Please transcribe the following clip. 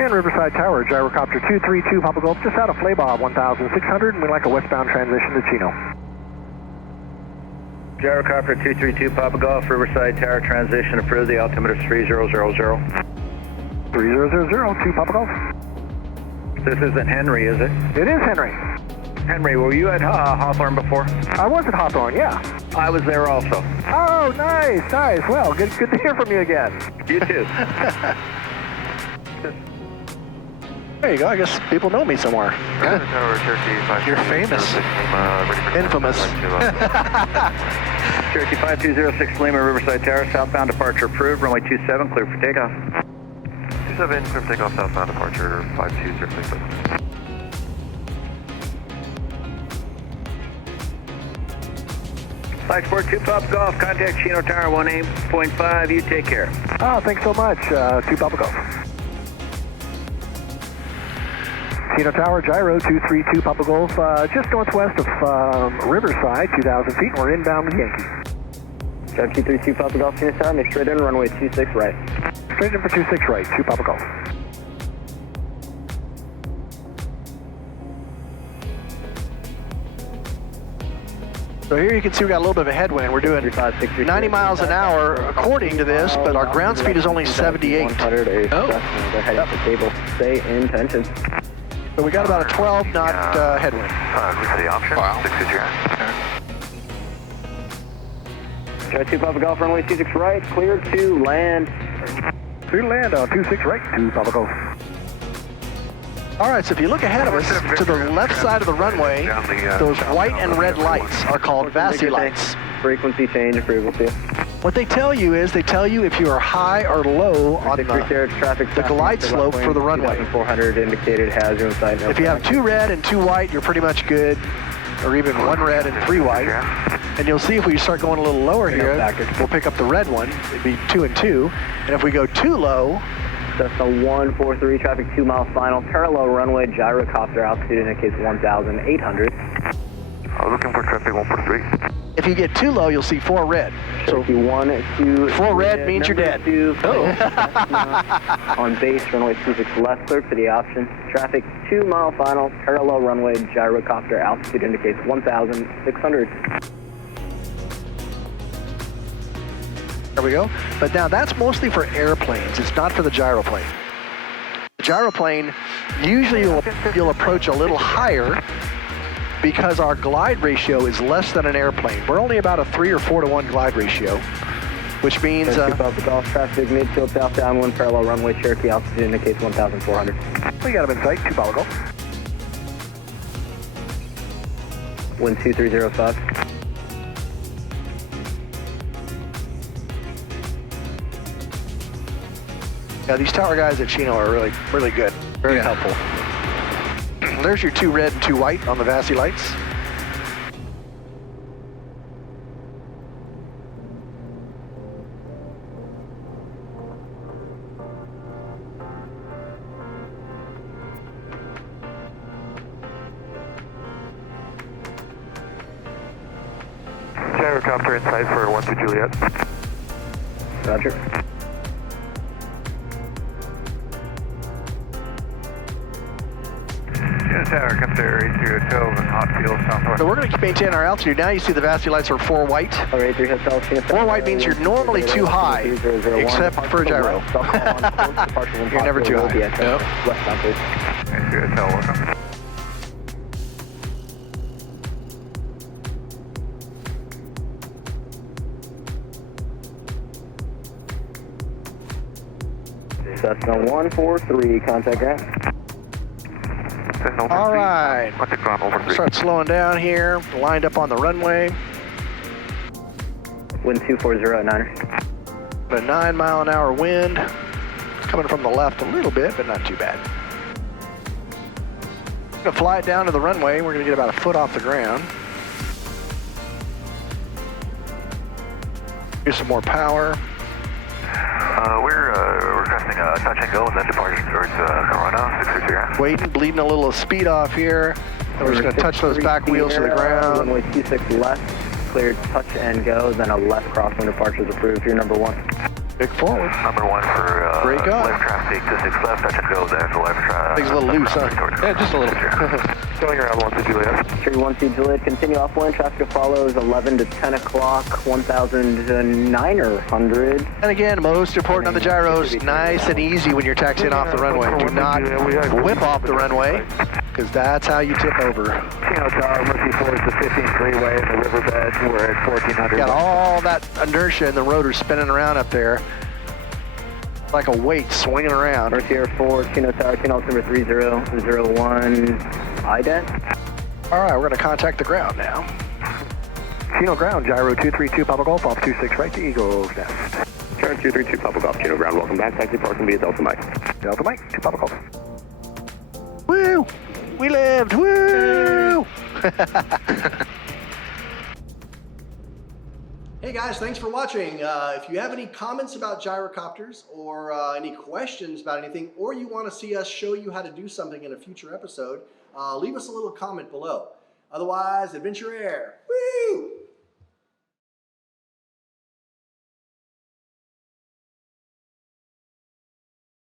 And Riverside Tower, Gyrocopter 232 Papa Golf, just out of Flaybaugh 1600, and we'd like a westbound transition to Chino. Gyrocopter 232 Papa Golf, Riverside Tower transition approved, the altimeter is 3000. 3000, 2 Papa Golf. This isn't Henry, is it? It is Henry. Henry, were you at Hawthorne before? I was at Hawthorne, yeah. I was there also. Oh, nice, nice. Well, good to hear from you again. You too. There you go. I guess people know me somewhere. Yeah. You're famous. Infamous. Cherokee 5206 Lima, Riverside Tower, southbound departure approved, runway 27, clear for takeoff. 27, clear for takeoff, southbound departure, 5206 Lima. Flight Sport 2 Papa Golf, contact Chino Tower 18.5, you take care. Oh, thanks so much, 2 Papa Golf. Chino Tower, Gyro 232 Papa Golf, just northwest of Riverside, 2,000 feet, and we're inbound with Yankee. Gyro 232 Papa Golf, Chino Tower, make straight in, runway 26 right. Straight in for 26 right, 2 Papa Golf. So here you can see we got a little bit of a headwind. We're doing 90 miles an hour according to this, but our ground speed is only 78. Oh. They're heading for cable. Stay in tension. So we got about a 12 knot headwind. Clear for the option. Wow. 6 is your Gyro 2 Papa Golf, runway 26 right, clear to land. Clear to land on 26 right, 2 Papa Golf. All right, so if you look ahead of us, to the left side of the runway, those white and red lights are called PAPI Lights. Frequency change approval to you. What they tell you is, they tell you if you are high or low on the glide slope for the runway. 400 indicated hazard in sight. If you have 2 red and 2 white, you're pretty much good, or even 1 red and 3 white. And you'll see if we start going a little lower here, we'll pick up the red one. It'd be 2 and 2. And if we go too low, Cessna 143, traffic 2 miles final, parallel runway, Gyrocopter, altitude indicates 1,800. Looking for traffic 143. if you get too low, you'll see 4 red. So 4 red means you're dead. On base, runway 26 left, clear for the option. Traffic 2 mile final, parallel runway, Gyrocopter, altitude indicates 1,600. There we go. But now that's mostly for airplanes. It's not for the gyroplane. The gyroplane, usually you'll approach a little higher because our glide ratio is less than an airplane. We're only about a 3 or 4 to 1 glide ratio, which means... Golf traffic, midfield, south downwind, parallel runway, Cherokee, altitude indicates 1,400. We got him in sight, 2 Papa Golf. Wind 2305. Yeah, these tower guys at Chino are really, really good. Very helpful. There's your 2 red and 2 white on the PAPI Lights. Gyrocopter inside for 12 Juliet. Roger. Tower, come to 8012 and hot field southwest. So we're going to maintain our altitude. Now you see the PAPI Lights are 4 white. 4 white means you're normally too high, except for a gyro. You're never too high. Nope. Westbound, please. 8012, welcome. Cessna 143, contact ground. All right. Start slowing down here. Lined up on the runway. Wind 240 at 9er. A 9 mile an hour wind. Coming from the left a little bit, but not too bad. We're going to fly it down to the runway. We're going to get about a foot off the ground. Here's some more power. We're requesting a touch and go and then departing towards Corona, 630. Waiting, bleeding a little speed off here. And we're just going to touch those back wheels to the ground. Runway 26 left, cleared touch and go, then a left crosswind departure is approved. You're number 1. Big forward. Number 1 for Brake up. left traffic 26 left, touch and go, then left traffic. Thing's a little loose, huh? Yeah, just a little. Going around 1 to Juliet. Tree 1C Juliet, continue offline. Traffic follows 11 to 10 o'clock, 1,900. And again, most important on the gyros, nice and easy when you're taxiing off the runway. Do not whip off the runway, because that's how you tip over. Chino Tower, looking towards the 15th freeway in the riverbed. We're at 1400. Got all that inertia and the rotor spinning around up there. Like a weight swinging around. Mercier 4, Chino Tower, Chino number 3001, IDET. All right, we're going to contact the ground now. Chino ground, gyro 232 Papa Golf, off 26 right to Eagle's Nest. Turn 232 Papa Golf, Chino ground, welcome back. Taxi parking via Delta Mike. Delta Mike, 2 Papa Golf. Woo! We lived, woo! Hey guys, thanks for watching. If you have any comments about gyrocopters or any questions about anything, or you want to see us show you how to do something in a future episode, leave us a little comment below. Otherwise, Adventure Air, woo!